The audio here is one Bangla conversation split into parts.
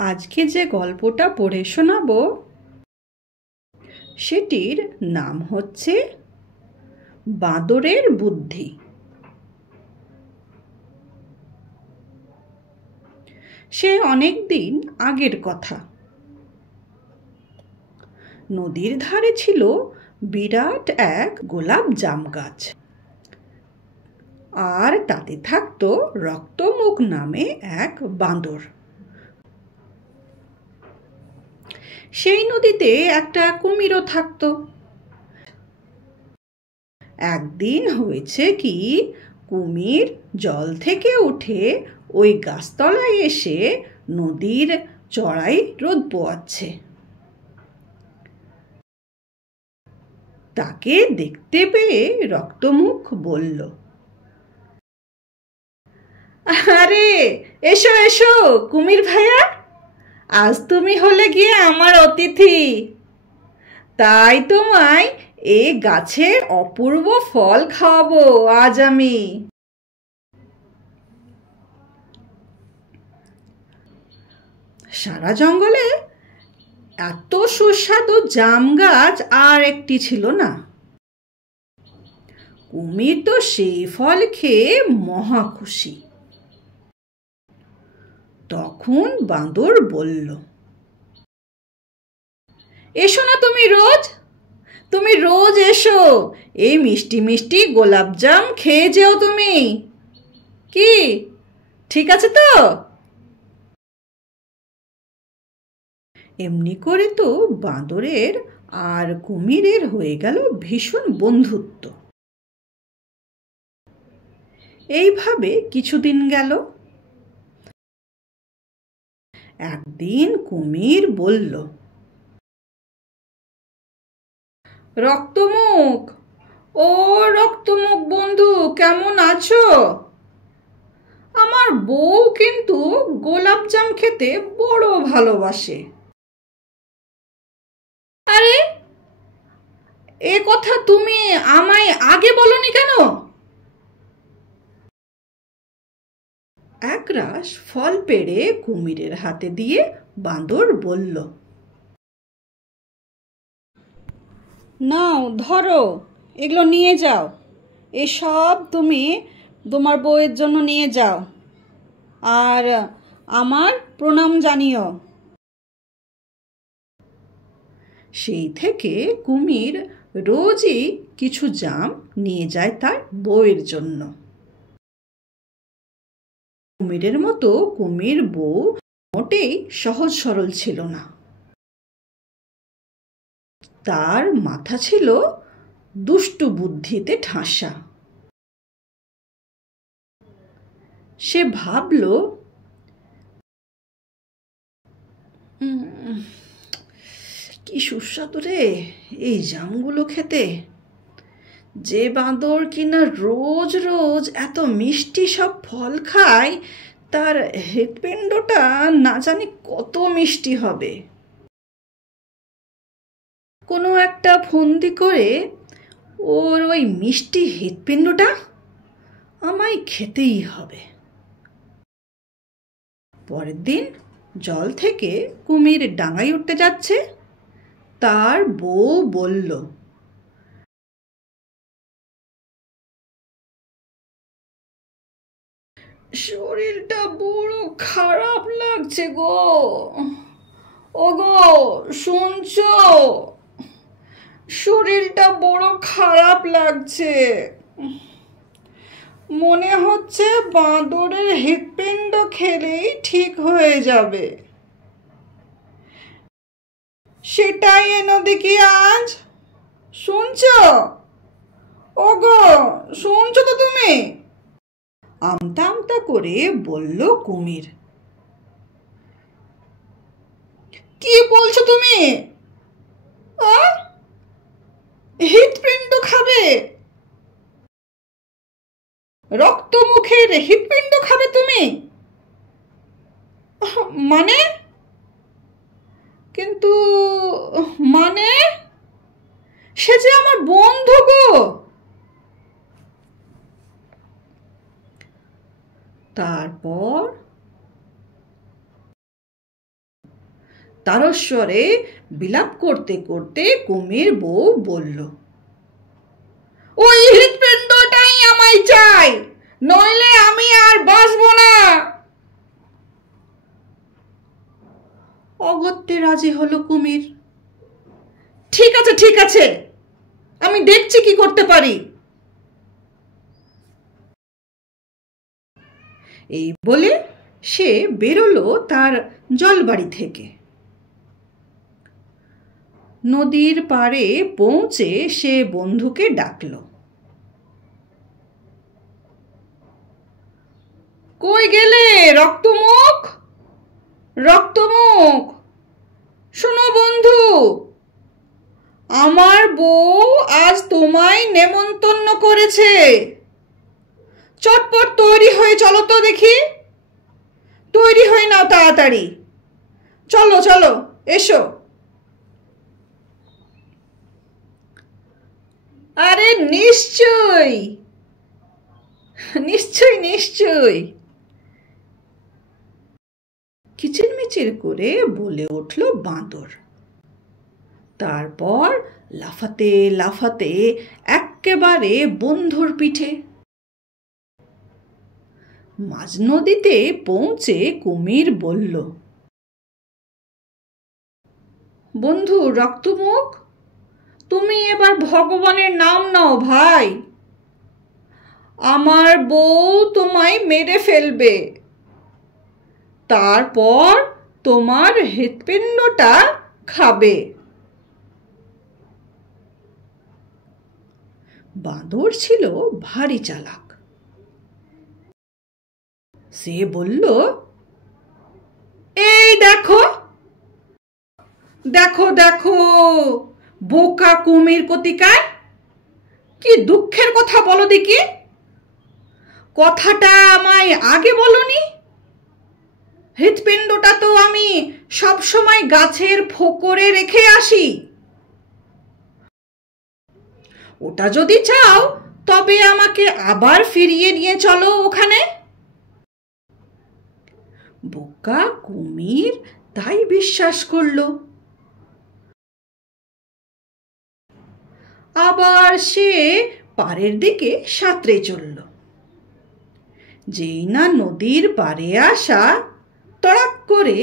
আজকে যে গল্পটা পড়ে শোনাবো সেটির নাম হচ্ছে বাঁদরের বুদ্ধি। সে অনেক দিন আগের কথা। নদীর ধারে ছিল বিরাট এক গোলাপ জাম গাছ, আর তাতে থাকতো রক্তমুখ নামে এক বাঁদর। সেই নদীতে একটা কুমিরও থাকতো। একদিন হয়েছে কি, কুমির জল থেকে উঠে ওই গাছতলায় এসে নদীর চড়াই রোদ পোয়াচ্ছে। তাকে দেখতে পেয়ে রক্তমুখ বলল, আরে এসো এসো কুমির ভাইয়া, আজ তুমি হলে গিয়ে আমার অতিথি। তাই তোমায় এই গাছের অপূর্ব ফল খাওয়াবো আজ আমি। সারা জঙ্গলে এত সুস্বাদু জাম গাছ আর একটি ছিল না। কুমির তো সেই ফল খেয়ে মহা খুশি। তখন বাঁদর বলল, এসো না তুমি রোজ এসো, এই মিষ্টি মিষ্টি গোলাপ জাম খেয়ে যেও তুমি। কি ঠিক আছে তো? এমনি করে তো বাঁদরের আর কুমিরের হয়ে গেল ভীষণ বন্ধুত্ব। এইভাবে কিছুদিন গেল। একদিন কুমির বলল, রক্তমুখ, ও রক্তমুখ বন্ধু, কেমন আছো? আমার বউ কিন্তু গোলাপ জাম খেতে বড় ভালোবাসে। আরে, এ কথা তুমি আমায় আগে বলনি কেন? একরাশ ফল পেড়ে কুমিরের হাতে দিয়ে বাঁদর বলল, নাও ধরো, এগুলো নিয়ে যাও, এসব তুমি তোমার বউয়ের জন্য নিয়ে যাও, আর আমার প্রণাম জানিও। সেই থেকে কুমির রোজই কিছু জাম নিয়ে যায় তার বউয়ের জন্য। কুমিরের মতো কুমির বউ মোটেই সহজ সরল ছিল না। তার মাথা ছিল দুষ্টু বুদ্ধিতে ঠাসা। সে ভাবল, কি সুস্বাদু রে এই জামগুলো খেতে। যে বাঁদর কিনা রোজ রোজ এত মিষ্টি সব ফল খায়, তার হৃৎপিণ্ডটা না জানি কত মিষ্টি হবে। কোনো একটা ফন্দি করে ওর ওই মিষ্টি হৃৎপিণ্ডটা আমায় খেতেই হবে। পরের দিন জল থেকে কুমির ডাঙায় উঠতে যাচ্ছে। তার বউ বলল, শরীরটা বড় খারাপ লাগছে গো। ওগো শুনছো? শরীরটা বড় খারাপ লাগছে। মনে হচ্ছে বাঁদরের হৃৎপিণ্ড খেলেই ঠিক হয়ে যাবে। সেটাই এনো দেখি আজ। শুনছো? ওগো শুনছো তো তুমি? আমতা আমতা করে বলল কুমির। কি বলছো তুমি? হৃৎপিণ্ড খাবে? রক্তমুখের হৃৎপিণ্ড খাবে তুমি? মানে? কিন্তু মানে, সে যে আমার বন্ধু গো। তারপর তারস্বরে বিলাপ করতে করতে কুমির বউ বলল, ওই হৃৎপিণ্ডটাই আমায় চাই, নইলে আমি আর বাঁচবো না। অগত্যে রাজি হলো কুমির। ঠিক আছে ঠিক আছে, আমি দেখছি কি করতে পারি। এই বলে সে বেরোলো তার জলবাড়ি থেকে। নদীর পাড়ে পৌঁছে সে বন্ধুকে ডাকল, কই গেলে রক্তমুখ? রক্তমুখ, শোনো বন্ধু, আমার বউ আজ তোমায় নেমন্তন্ন করেছে। চটপট তৈরি হয়ে চলো তো দেখি। তৈরি হয়ে নাও তাড়াতাড়ি, চলো চলো এসো। আরে নিশ্চয় নিশ্চয় নিশ্চয়, কিচিরমিচির করে বলে উঠল বাঁদর। তারপর লাফাতে লাফাতে এক্কেবারে বন্ধুর পিঠে। মাঝ নদীতে পৌঁছে কুমির বলল, বন্ধু রক্তমুখ, তুমি এবার ভগবানের নাম নাও ভাই। আমার বউ তোমায় মেরে ফেলবে, তারপর তোমার হৃৎপিণ্ডটা খাবে। বাঁদর ছিল ভারী চালাক। সে বলল, এই দেখো দেখো দেখো, বোকা কুমির কোতিকার, কি দুঃখের কথা বলো দেখি। কথাটা আমায় আগে বলনি। হৃৎপিণ্ডটা তো আমি সবসময় গাছের ফোকরে রেখে আসি। ওটা যদি চাও তবে আমাকে আবার ফিরিয়ে নিয়ে চলো ওখানে। বোকা কুমির তাই বিশ্বাস করল। আবার সে পাড়ের দিকে সাঁতরে চলল। যেই না নদীর পাড়ে আসা, তড়াক করে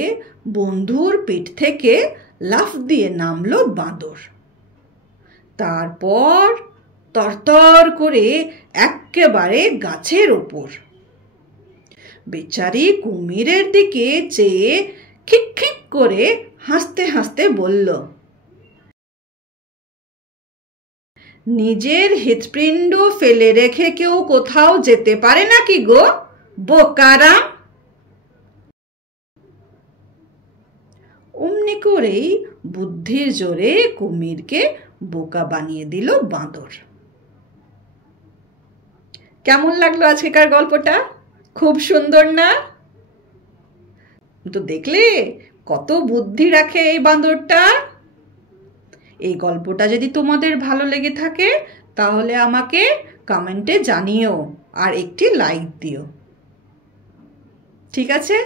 বন্ধুর পিঠ থেকে লাফ দিয়ে নামলো বাঁদর। তারপর তরতর করে এক্কেবারে গাছের ওপর। বেচারি কুমিরের দিকে চেয়ে খিক খিক করে হাসতে হাসতে বলল, নিজের হৃৎপিণ্ড ফেলে রেখে কেউ কোথাও যেতে পারে নাকি গো বোকারাম? অমনি করেই বুদ্ধির জোরে কুমিরকে বোকা বানিয়ে দিল বাঁদর। কেমন লাগলো আজকেকার গল্পটা? খুব সুন্দর না? তো দেখলে কত বুদ্ধি রাখে এই বাঁদরটা। এই গল্পটা যদি তোমাদের ভালো লেগে থাকে তাহলে আমাকে কমেন্টে জানিও আর একটি লাইক দিও। ঠিক আছে?